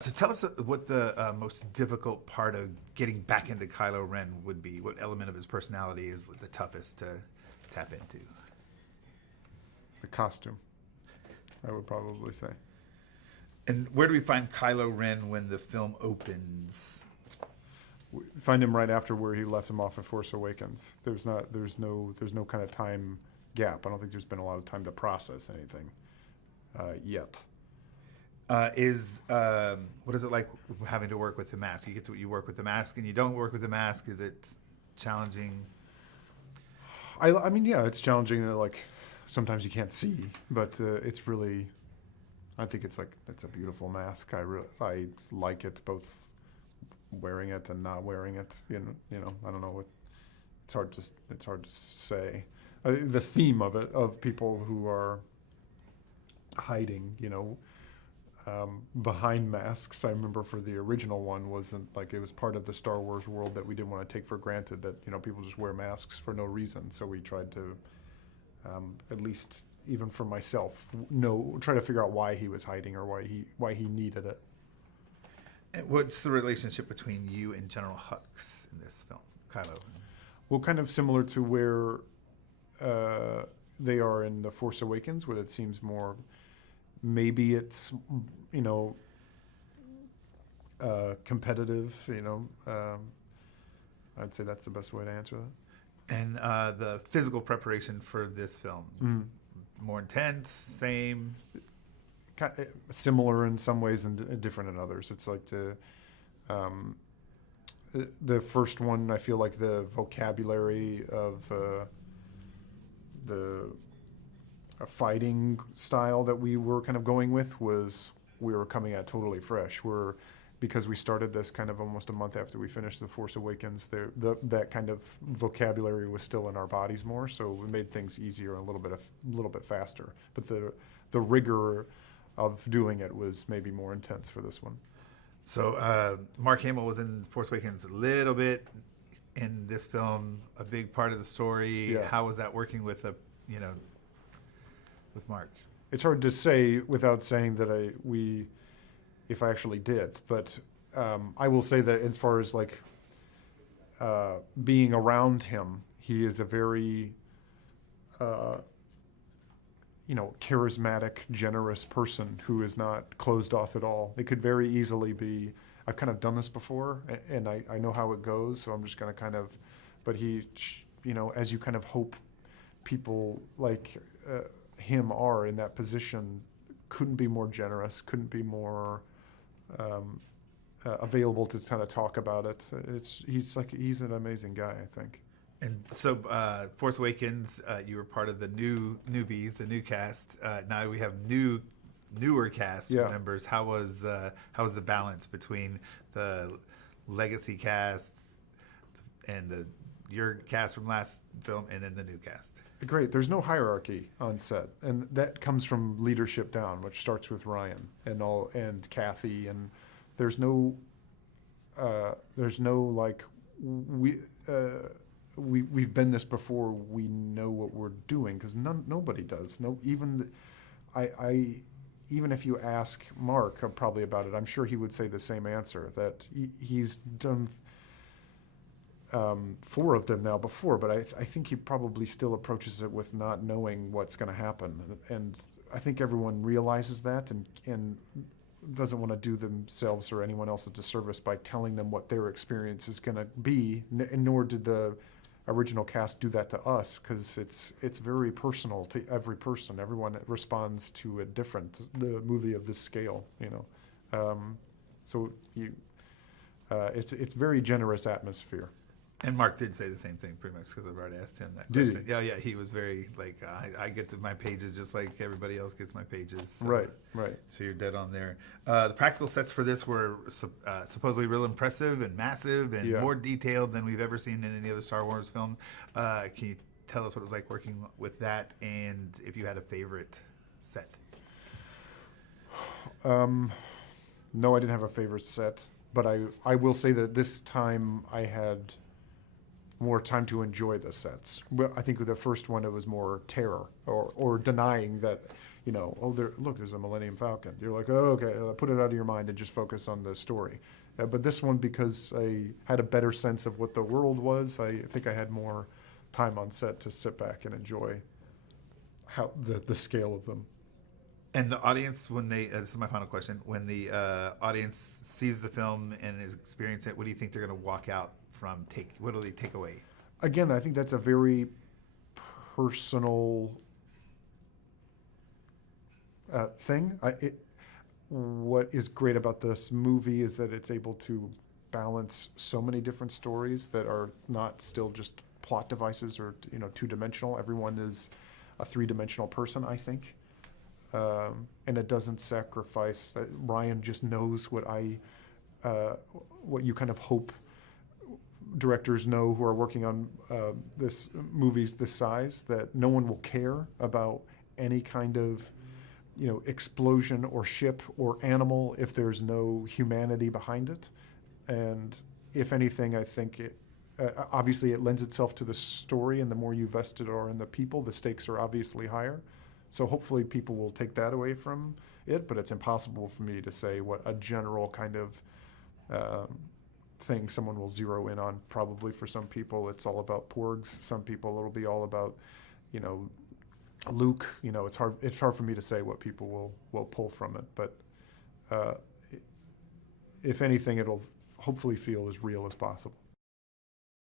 So tell us what the most difficult part of getting back into Kylo Ren would be. What element of his personality is the toughest to tap into? The costume, I would probably say. And where do we find Kylo Ren when the film opens? We find him right after where he left him off in Force Awakens. There's no kind of time gap. I don't think there's been a lot of time to process anything yet. What is it like having to work with the mask? You work with the mask and you don't work with the mask. Is it challenging? I mean, yeah, it's challenging. Like sometimes you can't see, but it's really. I think it's a beautiful mask. I like it both wearing it and not wearing it. You know, I don't know what. It's hard to say. The theme of it, of people who are hiding, behind masks. I remember for the original one wasn't like it was part of the Star Wars world that we didn't want to take for granted that people just wear masks for no reason. So we tried to, at least even for myself, try to figure out why he was hiding or why he needed it. And what's the relationship between you and General Hux in this film, Kylo? Well, kind of similar to where they are in The Force Awakens, where it seems more. Maybe it's, competitive, I'd say that's the best way to answer that. And the physical preparation for this film, more intense, same? Similar in some ways and different in others. It's like the first one, I feel like the vocabulary of the fighting style that we were kind of going with we were coming at totally fresh. Because we started this kind of almost a month after we finished The Force Awakens, that kind of vocabulary was still in our bodies more, so we made things easier and a little bit faster. But the rigor of doing it was maybe more intense for this one. So Mark Hamill was in Force Awakens a little bit. In this film, a big part of the story. Yeah. How was that working with with Mark? It's hard to say without saying that if I actually did, but I will say that as far as like being around him, he is a very charismatic, generous person who is not closed off at all. It could very easily be, I've kind of done this before, and I know how it goes, so I'm just going to kind of, but he, as you kind of hope people like him are in that position, couldn't be more generous, couldn't be more available to kind of talk about it. He's an amazing guy, I think. And so, Force Awakens, you were part of the newbies, the new cast. Now we have newer cast members. How was the balance between the legacy cast and your cast from last film, and then the new cast? Great. There's no hierarchy on set, and that comes from leadership down, which starts with Ryan and Kathy, and there's no like we've been this before. We know what we're doing because nobody does. Even if you ask Mark probably about it, I'm sure he would say the same answer that he's done 4 of them now before, but I think he probably still approaches it with not knowing what's going to happen, and I think everyone realizes that and doesn't want to do themselves or anyone else a disservice by telling them what their experience is going to be, nor did the original cast do that to us, because it's very personal to every person. Everyone responds to the movie of this scale, so it's very generous atmosphere. And Mark did say the same thing pretty much, because I've already asked him that Did question. he? Yeah, he was very like, I get my pages just like everybody else gets my pages. So, Right. So you're dead on there. The practical sets for this were supposedly real impressive and massive and more detailed than we've ever seen in any other Star Wars film. Can you tell us what it was like working with that, and if you had a favorite set? No, I didn't have a favorite set, but I will say that this time I had more time to enjoy the sets. Well, I think with the first one it was more terror or denying that, there's a Millennium Falcon. You're like, oh, okay, put it out of your mind and just focus on the story. But this one, because I had a better sense of what the world was, I think I had more time on set to sit back and enjoy how the scale of them. And the audience, when this is my final question, when the audience sees the film and is experiencing it, what do you think they're going to walk out from? What do they take away? Again, I think that's a very personal thing. What is great about this movie is that it's able to balance so many different stories that are not still just plot devices or two-dimensional. Everyone is a three-dimensional person, I think, and it doesn't sacrifice. Ryan just knows what you kind of hope directors know who are working on movies this size, that no one will care about any kind of explosion or ship or animal if there's no humanity behind it. And if anything, I think obviously it lends itself to the story, and the more you vested are in the people, the stakes are obviously higher. So hopefully people will take that away from it, but it's impossible for me to say what a general kind of thing someone will zero in on. Probably for some people it's all about porgs. Some people it'll be all about, Luke. It's hard for me to say what people will pull from it, but if anything, it'll hopefully feel as real as possible.